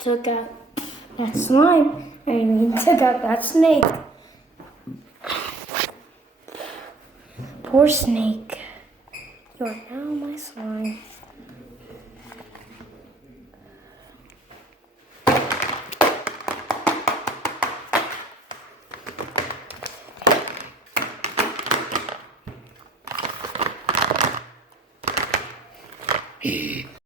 took out that slime. I mean, took out that snake. Poor snake. You are now my slime.